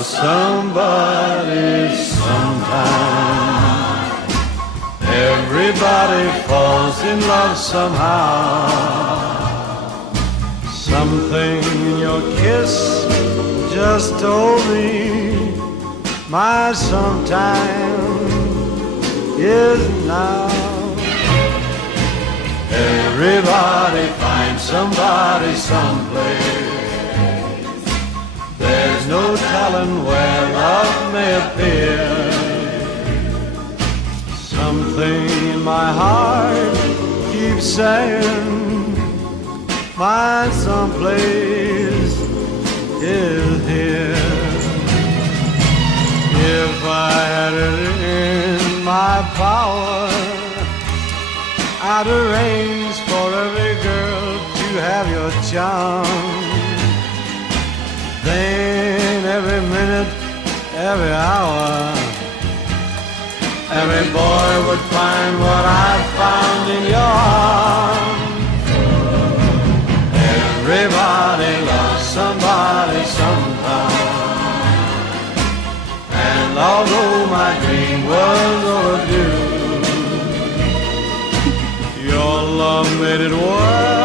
love somebody sometime. Everybody falls in love somehow. Something in your kiss just told me my sometime is now. Everybody finds somebody someplace. There's no telling where love may appear. Something in my heart keeps saying my someplace is here. If I had it in my power, I'd arrange for every girl to have your charm. Then every minute, every hour, every boy would find what I found in your arms. Everybody loves somebody sometime. And although my dream was overdue, your love made it worth